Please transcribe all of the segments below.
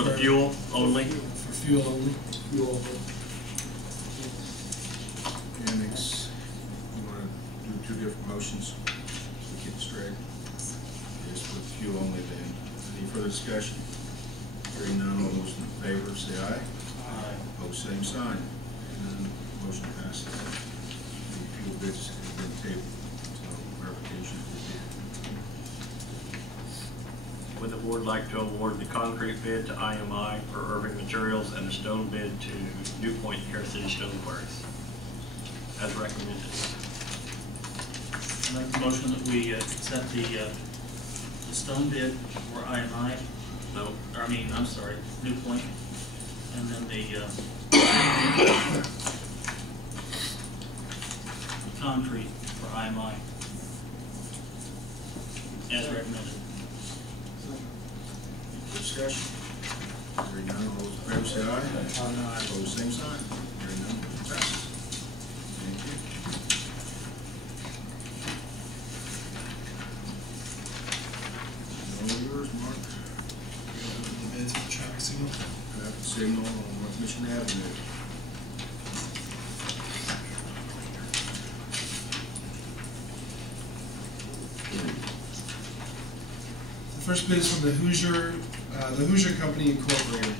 For the fuel only? For fuel only. Fuel only. Annex, you want to do two different motions, so we keep it straight? Yes, for fuel only then. Any further discussion? Hearing none, all those in favor say aye. Aye. Opposed, same sign. And then motion passes. The fuel bids have been tabled, so verification of the bid. Would the board like to award the concrete bid to IMI for Irving Materials and the stone bid to New Point Care City Stone Quarries, as recommended? I'd like the motion that we accept the stone bid for IMI. No. Or, I mean, I'm sorry, New Point, and then the concrete for IMI, as recommended. Discussion? Hearing none, all those in favor say aye. Aye. Opposed, same sign. Hearing none, motion passes. Thank you. All yours, Mark. The bids for traffic signal. Traffic signal on North Michigan Avenue. The first bid is from the Hoosier Company Incorporated.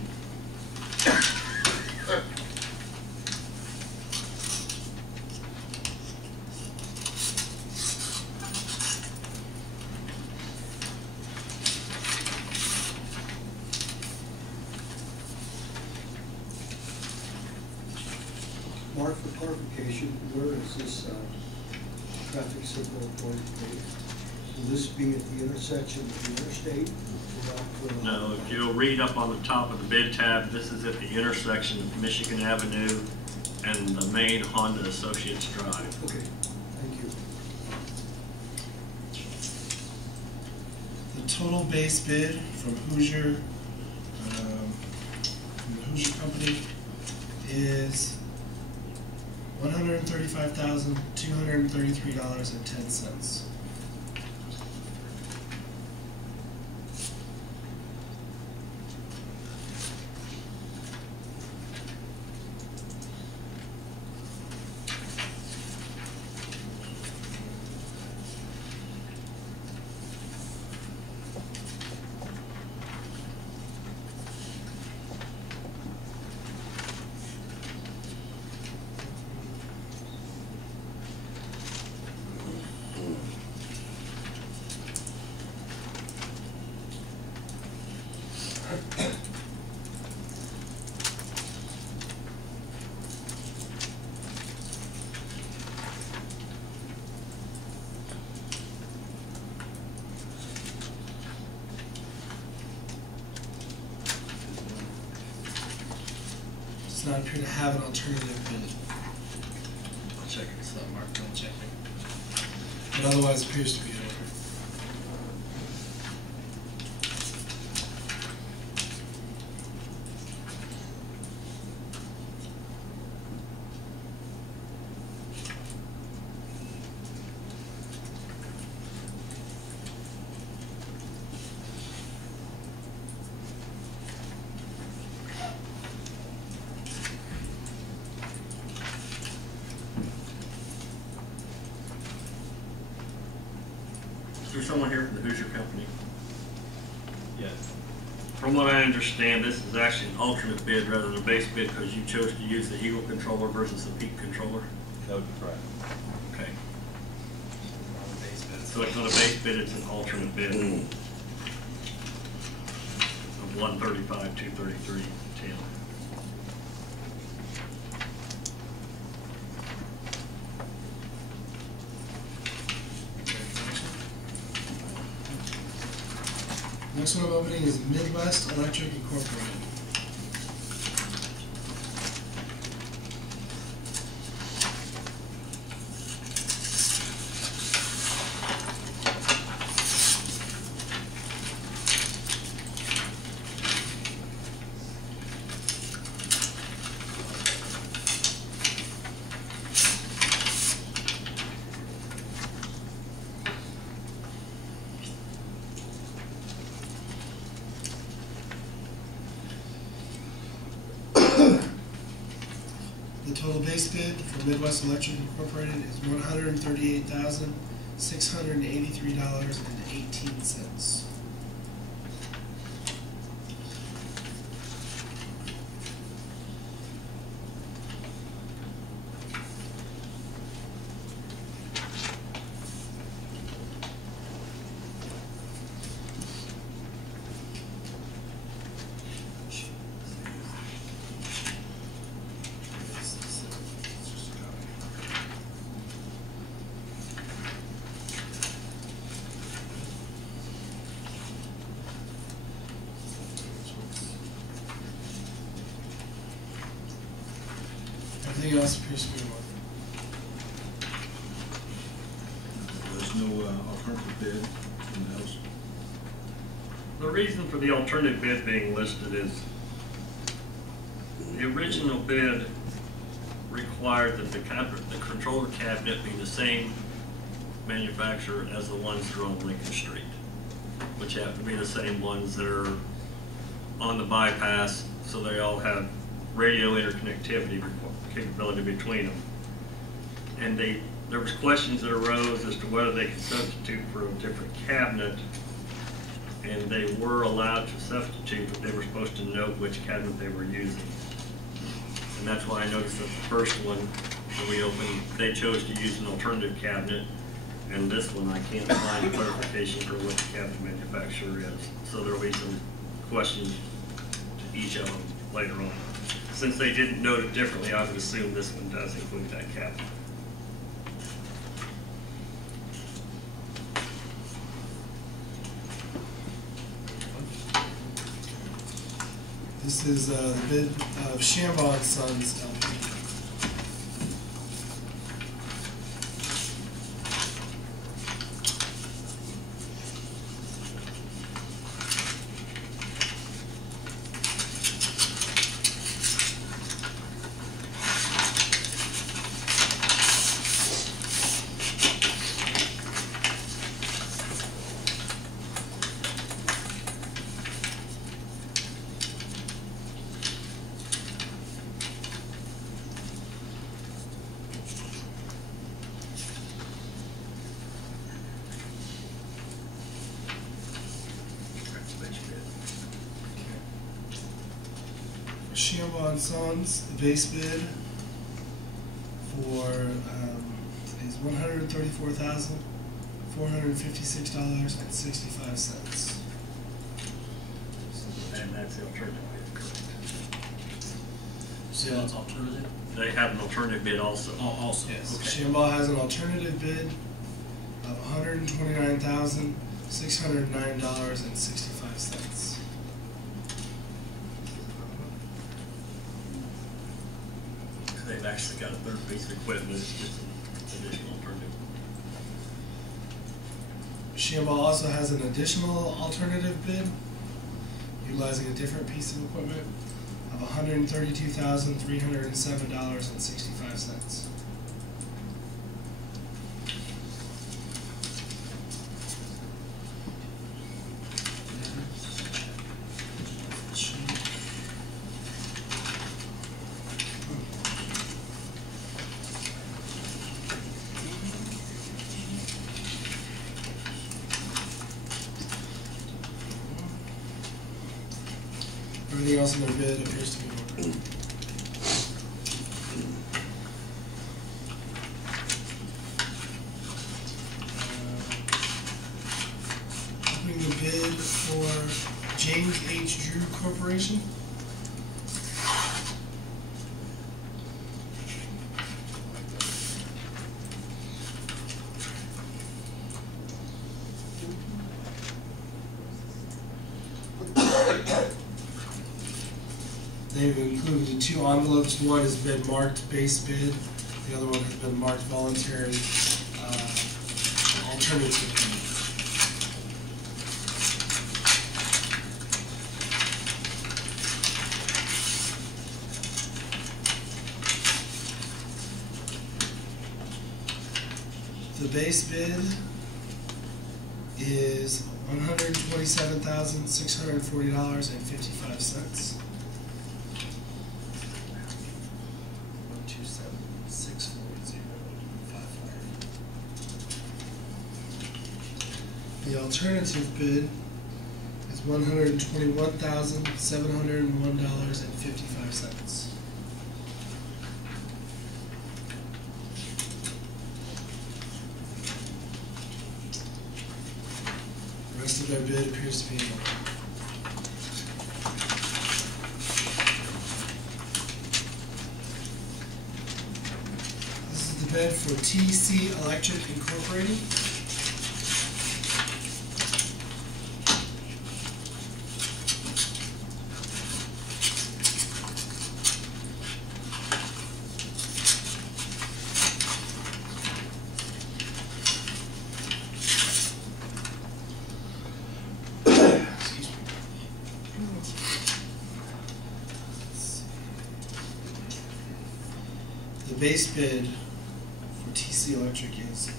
Mark, for clarification, where is this traffic signal going to be? Will this be at the intersection of the interstate? No, if you'll read up on the top of the bid tab, this is at the intersection of Michigan Avenue and the main Honda Associates Drive. Okay, thank you. The total base bid from Hoosier, from the Hoosier Company, is $135,233.10. Does not appear to have an alternative bid. I'll check it. It's not marked on checking. But otherwise appears to be in order. Is there someone here from the Hoosier Company? Yes. From what I understand, this is actually an alternate bid rather than a base bid because you chose to use the Eagle controller versus the Peak controller. That would be correct. Okay. So it's not a base bid, it's an alternate bid of 135, 233, 10. Next one I'm opening is Midwest Electric Incorporated. total base bid for Midwest Electric Incorporated is $138,683.18. Everything else appears to be in order. There's no alternative bid, anything else? The reason for the alternative bid being listed is the original bid required that the controller cabinet be the same manufacturer as the ones that are on Lincoln Street, which have to be the same ones that are on the bypass, so they all have radio interconnectivity capability between them. And there was questions that arose as to whether they could substitute for a different cabinet, and they were allowed to substitute, but they were supposed to note which cabinet they were using. And that's why I noticed that the first one that we opened, they chose to use an alternative cabinet, and this one I can't find clarification for what the cabinet manufacturer is. So there will be some questions to each of them later on. Since they didn't note it differently, I would assume this one does include that cabinet. This is the bid of Shambaugh & Sons LP. Shambaugh & Sons, the base bid for is $134,456.65. And that's the alternative bid, correct? So that's alternative? They have an alternative bid also. Oh, also, Yes. okay. Shambaugh has an alternative bid of $129,609.65. They've actually got a third piece of equipment, it's just an additional alternative. Shambaugh also has an additional alternative bid, utilizing a different piece of equipment, of $132,307.65. Everything else in their bid appears to be in order. Opening the bid for James H. Drew Corporation. They've included two envelopes. One has been marked base bid. The other one has been marked voluntary alternative bid. The base bid is $127,640.55. 127. alternative bid is $121,701.55. The rest of their bid appears to be in order. This is the bid for TC Electric Incorporated. The base bid for TC Electric is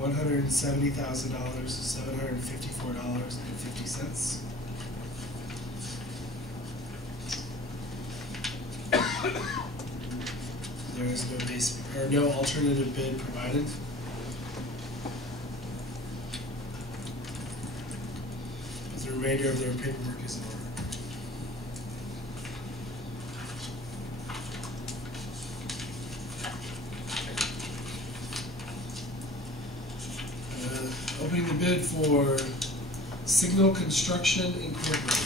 $170,754.50. There is no base or no alternative bid provided. But the remainder of their paperwork is in order. Opening the bid for Signal Construction Incorporated.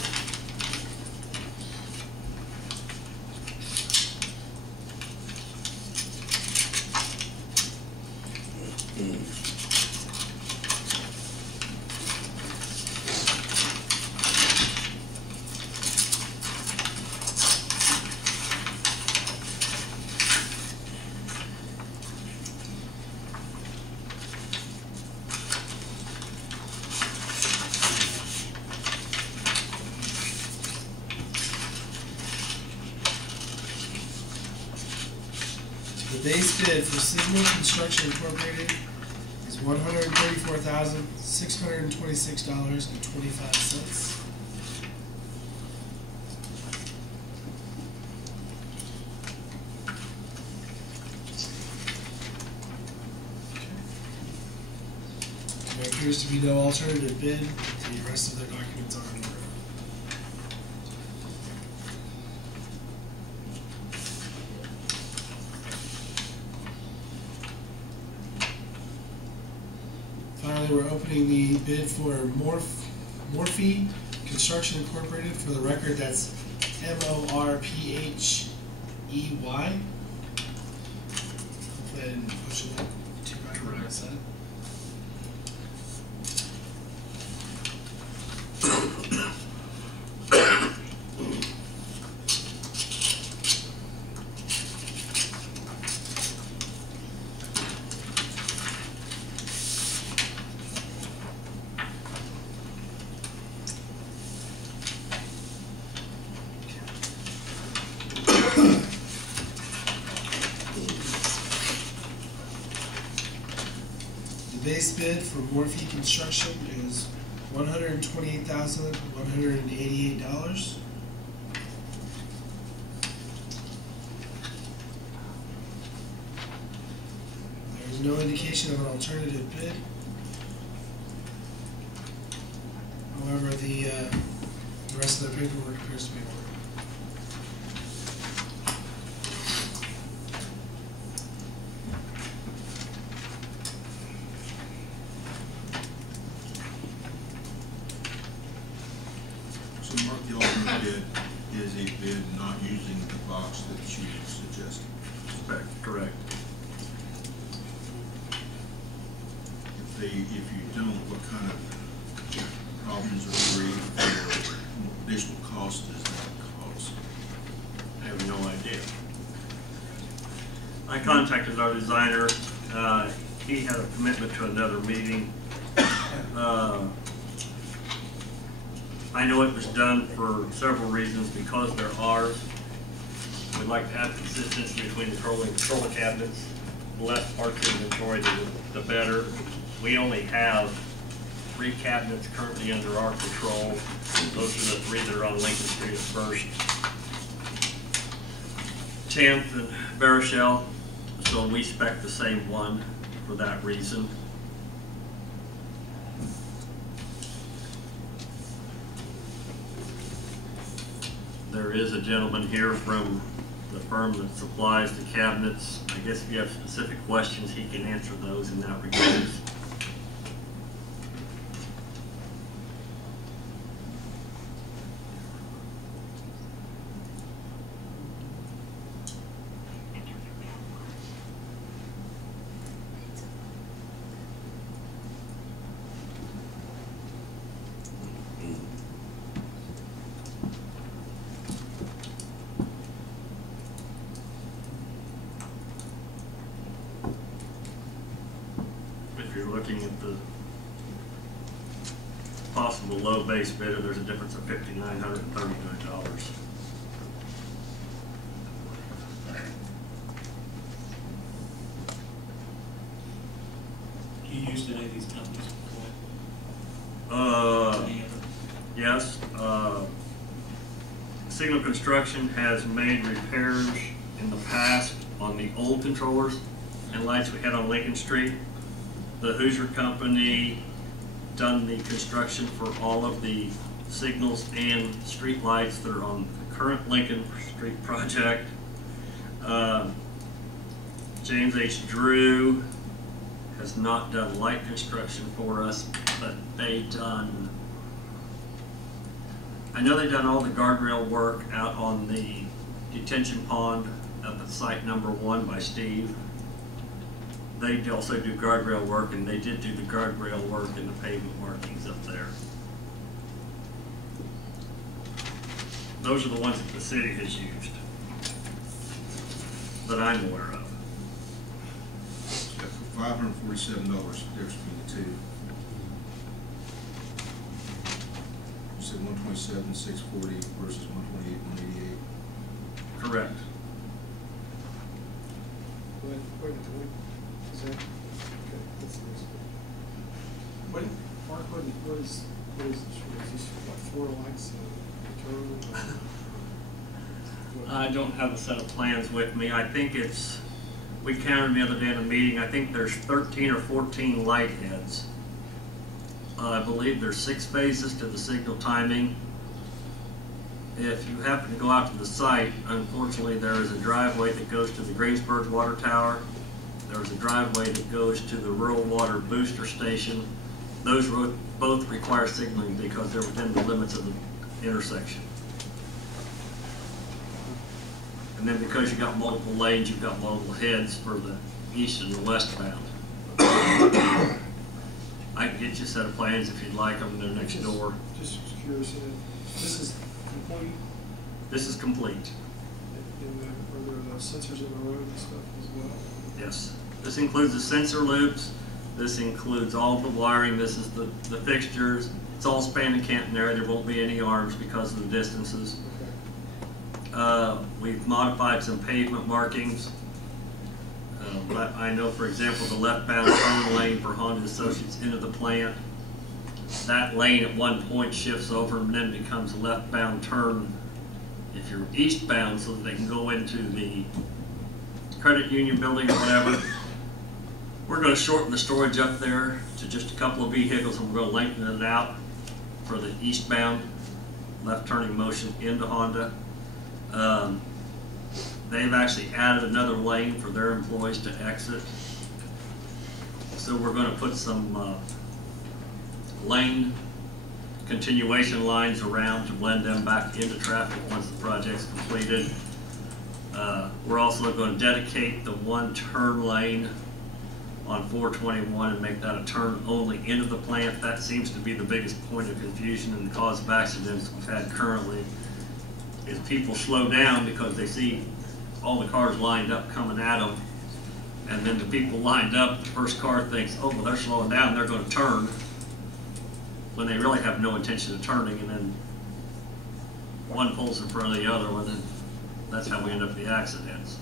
The base bid for Signal Construction Incorporated is $134,626.25. There appears to be no alternative bid. The rest of their documents are in order. Finally, we're opening the bid for Morphe Construction Incorporated. For the record, that's MORPHEY. Hopefully I didn't push it too high when I said it. The base bid for Morphe Construction is $128,188. There's no indication of an alternative bid. However, the rest of their paperwork appears to be in order. So Mark, the alternate bid is a bid not using the box that you suggested. Correct. If you don't, what kind of problems or grief or additional cost does that cause? I have no idea. I contacted our designer. He had a commitment to another meeting. I know it was done for several reasons because they're ours. We'd like to have consistency between the control cabinets. The less parts inventory, the better. We only have 3 cabinets currently under our control. Those are the 3 that are on Lincoln Street at First, 10th and Baruchel. So we spec the same one for that reason. There is a gentleman here from the firm that supplies the cabinets. I guess if you have specific questions, he can answer those in that regard. If you're looking at the possible low base bidder, there's a difference of $5,939. You used any of these companies before? Any other? Yes. Signal Construction has made repairs in the past on the old controllers and lights we had on Lincoln Street. The Hoosier Company done the construction for all of the signals and street lights that are on the current Lincoln Street project. James H. Drew has not done light construction for us, but they done, I know they done all the guardrail work out on the detention pond up at site number 1 by Steve. They also do guardrail work, and they did do the guardrail work and the pavement markings up there. Those are the ones that the city has used, that I'm aware of. So for $547, difference between the two. You said 127, 640 versus 128, 188. Correct. Wait, is that, okay, that's this. What, Mark, what is this, what, 4 lights, turn? I don't have a set of plans with me. I think it's, we counted the other day in a meeting, I think there's 13 or 14 light heads. I believe there's 6 phases to the signal timing. If you happen to go out to the site, unfortunately there is a driveway that goes to the Greensburg water tower. There's a driveway that goes to the rural water booster station. Those both require signaling because they're within the limits of the intersection. And then because you've got multiple lanes, you've got multiple heads for the east and the westbound. I can get you a set of plans if you'd like them. They're next door. Just curious, this is complete, This is complete. and are there the sensors in the road and stuff as well? Yes. This includes the sensor loops. This includes all the wiring. This is the fixtures. It's all span and catenary. There won't be any arms because of the distances. Okay. We've modified some pavement markings. I know, for example, the left-bound turn lane for Honda Associates into the plant. That lane at one point shifts over and then becomes a left-bound turn if you're eastbound, so that they can go into the credit union building or whatever. We're going to shorten the storage up there to just a couple of vehicles, and we're going to lengthen it out for the eastbound left turning motion into Honda. They've actually added another lane for their employees to exit. So we're going to put some lane continuation lines around to blend them back into traffic once the project's completed. We're also going to dedicate the one turn lane on 421 and make that a turn only into the plant. That seems to be the biggest point of confusion and the cause of accidents we've had currently, is people slow down because they see all the cars lined up coming at them, and then the people lined up, the first car thinks, oh, well, they're slowing down, they're going to turn, when they really have no intention of turning, and then one pulls in front of the other one, and that's how we end up with the accidents.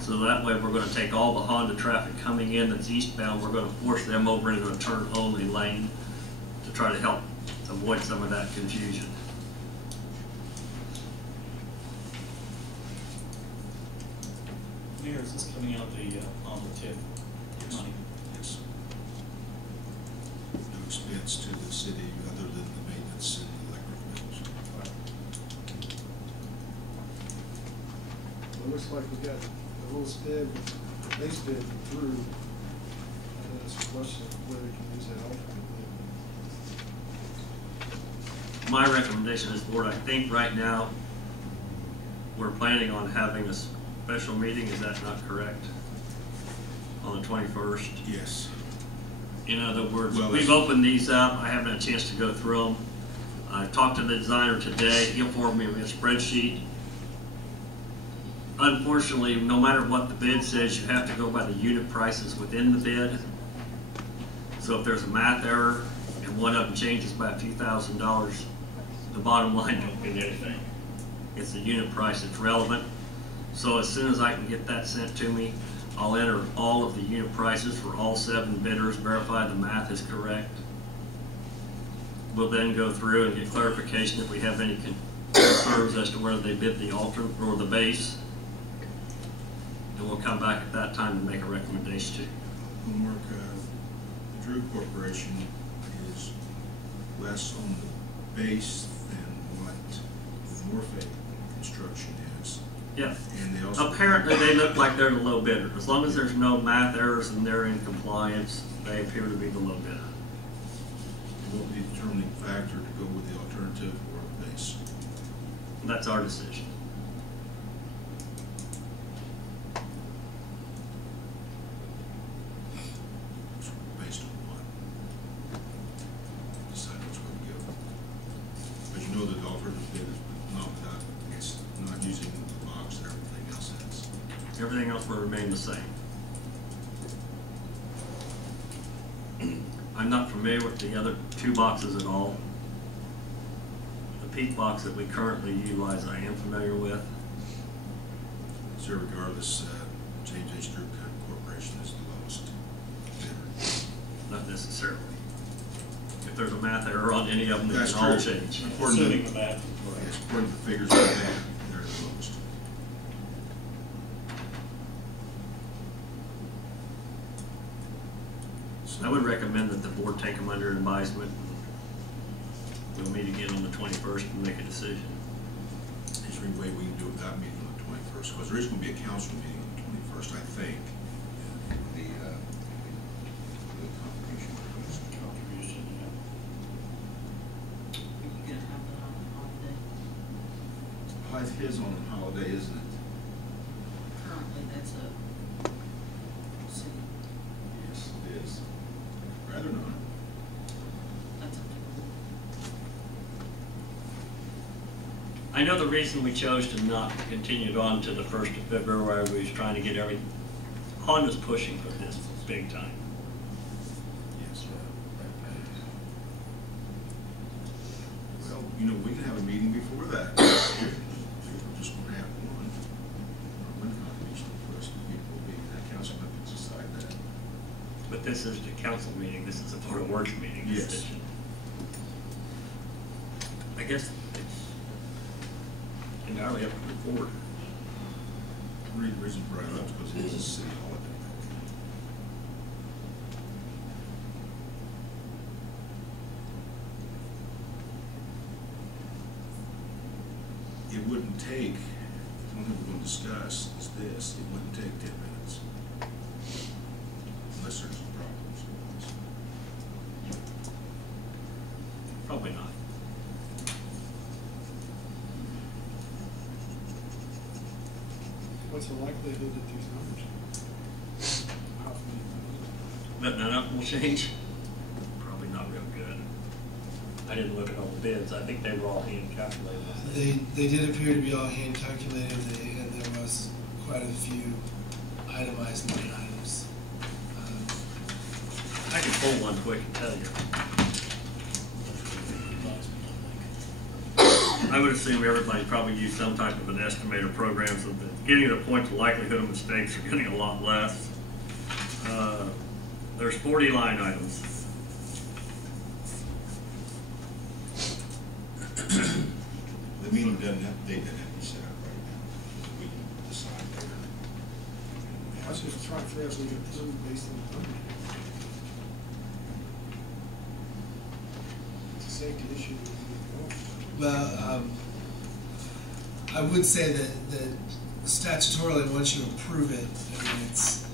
So that way we're going to take all the Honda traffic coming in that's eastbound, we're going to force them over into a turn-only lane to try to help avoid some of that confusion. Mayor, is this coming out the Honda TIF money? Yes. No expense to the city other than the maintenance and electric bills. looks like we got the lowest bid, the base bid through. And then it's a question of whether we can use that alternate bid. My recommendation is, board, I think right now, we're planning on having a special meeting, is that not correct? On the 21st? Yes. In other words, Well, we've opened these up, I haven't had a chance to go through them. I talked to the designer today, he'll forward me a spreadsheet. Unfortunately, no matter what the bid says, you have to go by the unit prices within the bid. So if there's a math error and one of them changes by a few $1,000s, the bottom line don't mean anything. It's the unit price that's relevant. So as soon as I can get that sent to me, I'll enter all of the unit prices for all 7 bidders, verify the math is correct. We'll then go through and get clarification if we have any concerns as to whether they bid the alternate or the base. And we'll come back at that time and make a recommendation to you. Homework, the Drew Corporation is less on the base than what the Morphe construction is. Yeah. And they also. Apparently they look like they're the low bidder. As long as there's no math errors and they're in compliance, they appear to be the low bidder. It won't be a determining factor to go with the alternative or the base. That's our decision. Based on what? Decide which way to go. But you know that the alternative bid is not without, it's not using the box that everything else has. Everything else will remain the same. I'm not familiar with the other 2 boxes at all. The peak box that we currently utilize, I am familiar with. So regardless, James H. Drew Corporation is the lowest bidder. Not necessarily. If there's a math error on any of them, they That's can all true. change. According to Assuming the math is Yes, correct. according to the figures we have, they're the lowest. I would recommend that the board take them under advisement. We'll meet again on the 21st and make a decision. Is there any way we can do it without meeting on the 21st? Because there is going to be a council meeting on the 21st, I think. The contribution. Contribution, yeah. You're gonna have that on holiday. His on a holiday, isn't it? Currently, that's a city, Yes, it is. Rather not. that's up to I know the reason we chose to not continue it on to the 1st of February, we was trying to get everything, Honda's pushing for this big time. Yes. Well, you know, we can have a meeting before that. We're just going to have one contribution for us. People will be, that council members decide that. But this is the council meeting, this is a Board of Works meeting Yes. decision. I guess it's entirely up to the board. The reason for it is because it is a city holiday. It wouldn't take, one thing we're going to discuss is this, it wouldn't take 10 minutes. Unless there's problems. Probably not. What's the likelihood that these numbers? How many? But none of them will change? Probably not real good. I didn't look at all the bids, I think they were all hand calculated. They did appear to be all hand calculated, and there was quite a few itemized line items. I can pull one quick and tell you. I would assume everybody probably used some type of an estimator program, so that getting to the point the likelihood of mistakes are getting a lot less. There's 40 line items. The meeting doesn't have, they doesn't have to be set up right now. We can decide later. I was just trying to figure out if we could prove based on the number. It's a safety issue. Well, I would say that statutorily, once you approve it, I mean, it's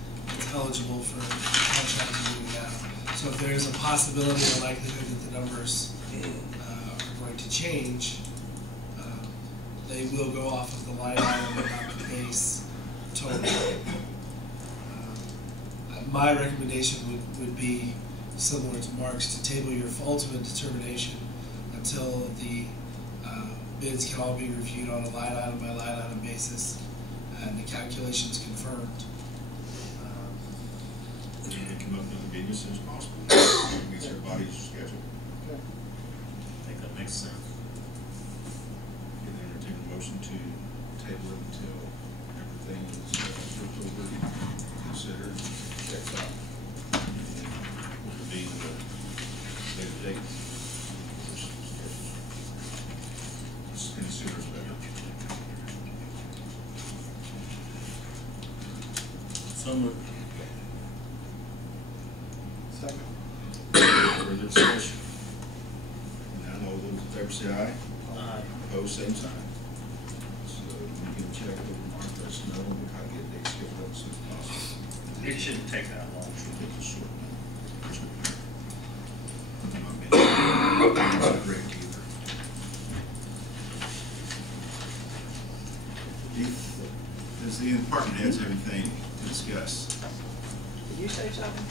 eligible for contracting moving out. So if there is a possibility or likelihood that the numbers are going to change, they will go off of the line item and not the base total. My recommendation would be similar to Mark's, to table your ultimate determination until the bids can all be reviewed on a line item by line item basis and the calculations confirmed. We're gonna come up with a bid as soon as possible. Meets everybody's schedule. Okay. I think that makes sense. Can I entertain a motion to table it until everything is looked over, considered, checked out? And what would be the later date? Sooner is better. So moved. Second. Further discussion? None, all those in favor say aye. Aye. Opposed, same sign. So we can check over Mark, let us know, and we'll try to get dates scheduled up as soon as possible. It shouldn't take that long. Should take a short one. Not been great either. Does the department heads have anything to discuss? Did you say something?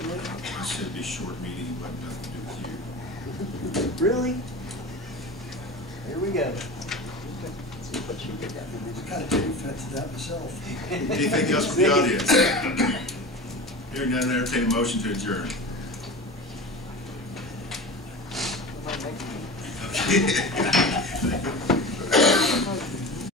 It should be a short meeting, but nothing to do with you. Really? Here we go. See what you get I kind of take offense to that myself. Anything else from the audience? Hearing none, entertain a motion to adjourn. done.